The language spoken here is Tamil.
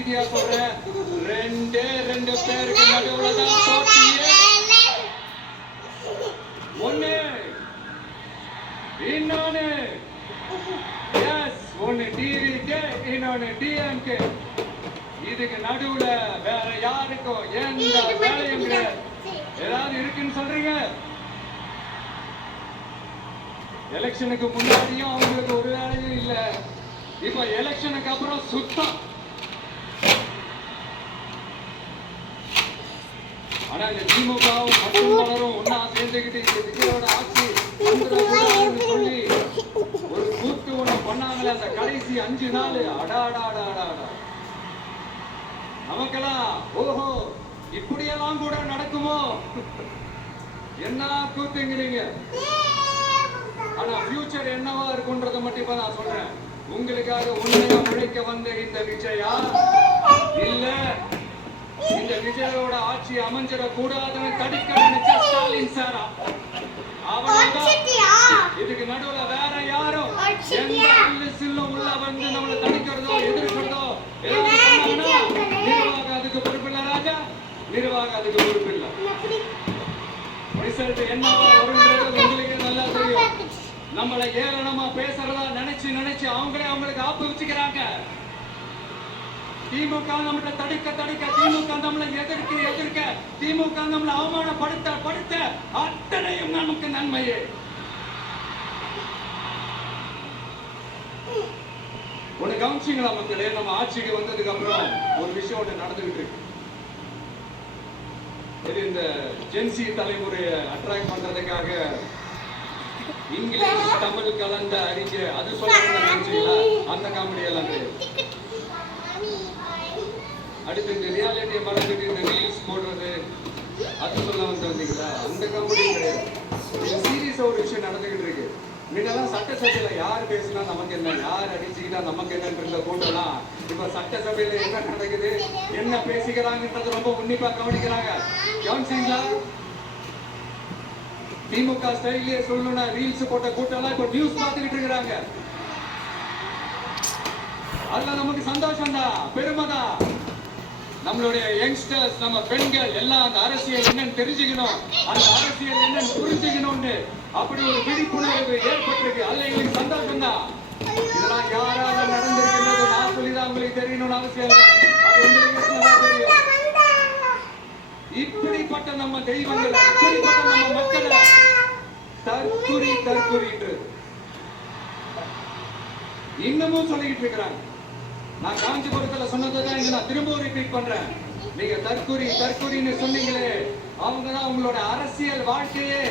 ரீதியா சொல்றேன், ரெண்டு பேருக்கு நடுவுல தான் போட்டியே. ஒண்ணு இன்னொன்னு ஒண்ணு டிவிகே, இன்னொன்னு டிஎம்கே. இதுக்கு நடுவுல வேற யாருக்கும் எந்த வேலையும் கிடையாது. ஏதாவது இருக்குன்னு சொல்றீங்க? எலெக்ஷனுக்கு முன்னாடியும் அவங்களுக்கு ஒரு வேலையும் இல்ல. இப்ப எலெக்ஷனுக்கு அப்புறம் சுத்தம். ஆனா இந்த திமுகவும் மற்றும் பலரும் ஒன்னா சேர்ந்துக்கிட்டு இந்த விஜயோட ஆட்சி சொல்லி ஒரு கூத்து ஒண்ணு பண்ணாங்களே அந்த கடைசி 5 நாள். அடாடாடாடா, நமக்கெல்லாம் ஓஹோ இப்படியெல்லாம் கூட நடக்குமோ என்ன கூத்துங்கிறீங்க. ஆனா ஃபியூச்சர் என்னவா இருக்குன்றத மட்டும் இப்ப நான் சொல்றேன். உங்களுக்காக உண்மையா உழைக்க வந்த இந்த விஜயா இல்ல இந்த விஜயோட ஆட்சி அமைஞ்சிட கூடாதுன்னு தடுக்க நினைச்ச ஸ்டாலின் சாரா? இதுக்கு நடுவுல வேற யாரும் எந்த சில்லும் உள்ள வந்து நம்மளை தடுக்கிறதோ எதிர்க்கிறதோ நிர்வாகம் அதுக்கு பொறுப்பில்லை. ராஜா நிர்வாகம் அதுக்கு பொறுப்பில்லை. ரிசல்ட் என்னவா வரும்ன்றது உங்களுக்கு நல்லா தெரியும். நம்மளை ஏளனமா பேசுறதா நினைச்சு அவங்களுக்கு ஆப்பு வச்சுக்கிறாங்க. திமுக நம்மளை தடுக்க திமுக நம்மளை எதிர்க்க திமுக நம்மளை அவமானப்படுத்த அத்தனையும் நமக்கு நன்மையே. ஒண்ணு கவனிச்சிங்களா மக்களே, நம்ம ஆட்சிக்கு வந்ததுக்கு அப்புறம் ஒரு விஷயம் ஒண்ணு நடந்துகிட்டு இருக்கு. இது இந்த ஜென்சி தலைமுறையை அட்ராக்ட் பண்றதுக்காக இங்கிலீஷ் தமிழ் கலந்த அறிக்கை அது சொல்ல அந்த காமெடி எல்லாம் கிடையாது. அடுத்து இந்த ரியாலிட்டியை மறந்துட்டு இந்த ரீல்ஸ் போடுறது அது சொல்ல வந்தீங்களா, அந்த காமெடி கிடையாது. சீரியஸா ஒரு விஷயம் நடந்துகிட்டு இருக்கு. முன்னெல்லாம் சட்டசபையில யார் பேசினா நமக்கு என்ன, யார் அடிச்சுக்கிட்டா நமக்கு என்னன்ற போட்டோம்லாம் இப்ப சட்டசபையில என்ன நடக்குது, என்ன பேசிக்கிறாங்கன்றது ரொம்ப உன்னிப்பா கவனிக்கிறாங்க. கவனிச்சீங்களா? திமுக ஸ்டைலே சொல்லணும்னா ரீல்ஸ் போட்ட கூட்டம் இப்ப நியூஸ் பார்த்துக்கிட்டு இருக்கிறாங்க. அதுல நமக்கு சந்தோஷம் தான், பெருமை தான். நம்மளுடைய யங்ஸ்டர்ஸ், நம்ம பெண்கள் எல்லாம் அந்த அரசியல் என்னன்னு தெரிஞ்சுக்கணும், அந்த அரசியல் என்னன்னு புரிஞ்சுக்கணும்னு அப்படி ஒரு விழிப்புணர்வு ஏற்பட்டிருக்கு. அதுல எங்களுக்கு சந்தோஷம் தான். இதெல்லாம் யாரால நடந்திருக்கிறது நான் சொல்லிதான் உங்களுக்கு தெரியணும்னு அவசியம் இல்லை. அது உங்களுக்கு நல்லா தெரியும். இப்படிப்பட்ட நம்ம தெய்வங்கள், இப்படிப்பட்ட நம்ம மக்களை தற்குறின்றது இன்னமும் சொல்லிக்கிட்டு இருக்கிறாங்க. நான் காஞ்சிபுரத்துல சொன்னதான் இங்க நான் திரும்பவும் ரிப்பீட் பண்றேன். நீங்க தற்குறின்னு சொன்னீங்களே, அவங்கதான் உங்களோட அரசியல் வாழ்க்கையே